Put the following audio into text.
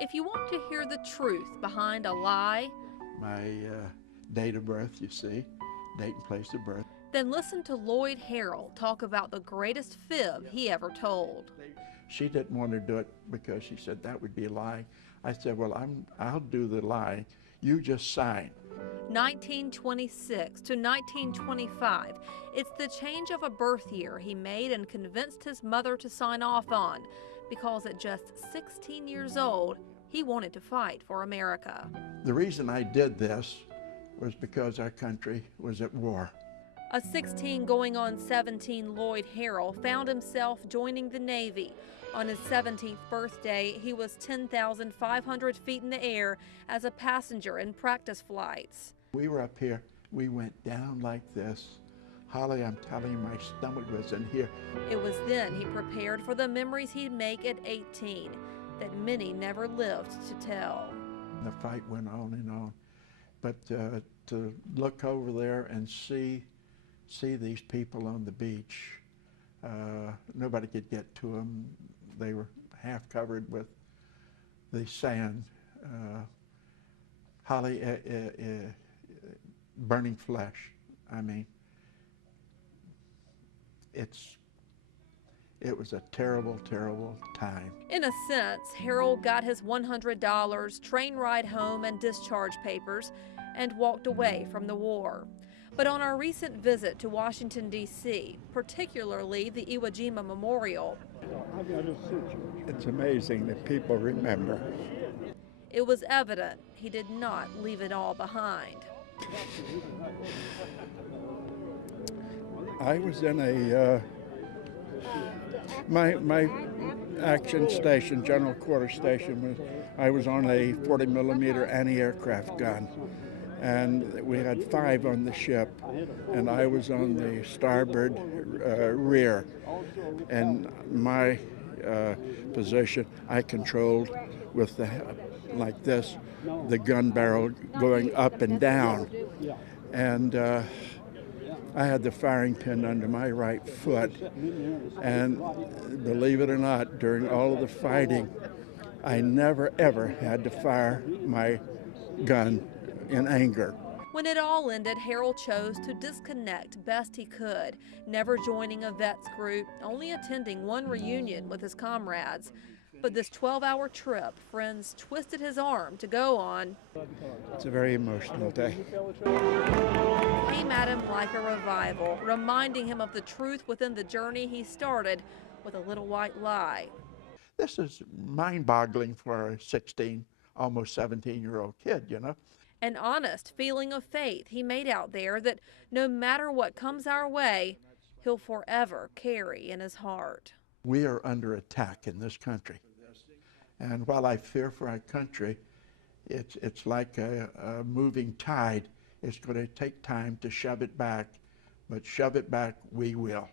If you want to hear the truth behind a lie, My date of birth, you see, date and place of birth. then listen to Lloyd Harrell talk about the greatest fib he ever told. She didn't want to do it because she said that would be a lie. I said, well, I'll do the lie. You just sign. 1926 to 1925. It's the change of a birth year he made and convinced his mother to sign off on because at just 16 years old, he wanted to fight for America. The reason I did this was because our country was at war. A 16 going on 17 Lloyd Harrell found himself joining the Navy. On his 17th birthday, he was 10,500 feet in the air as a passenger in practice flights. We were up here, we went down like this. Holly, I'm telling you, my stomach was in here. It was then he prepared for the memories he'd make at 18 that many never lived to tell. The fight went on and on. But to look over there and see these people on the beach, nobody could get to them. They were half covered with the sand. Holly, burning flesh. I mean, it was a terrible, terrible time. In a sense, Harold got his $100, train ride home, and discharge papers, and walked away from the war. But on our recent visit to Washington, D.C., particularly the Iwo Jima Memorial, It's amazing that people remember. it was evident he did not leave it all behind. I was in my action station, general quarter station, I was on a 40 millimeter anti-aircraft gun. And we had 5 on the ship, and I was on the starboard rear. And my position, I controlled with like this, the gun barrel going up and down. And I had the firing pin under my right foot. And believe it or not, during all of the fighting, I never ever had to fire my gun in anger. When it all ended, Harold chose to disconnect best he could, never joining a vets group, only attending one reunion with his comrades. But this 12-hour trip, friends twisted his arm to go on. It's a very emotional day. Came at him like a revival, reminding him of the truth within the journey he started with a little white lie. This is mind-boggling for a 16, almost 17-year-old kid, you know. An honest feeling of faith he made out there that no matter what comes our way, he'll forever carry in his heart. We are under attack in this country. And while I fear for our country, it's like a moving tide. It's going to take time to shove it back, but shove it back we will.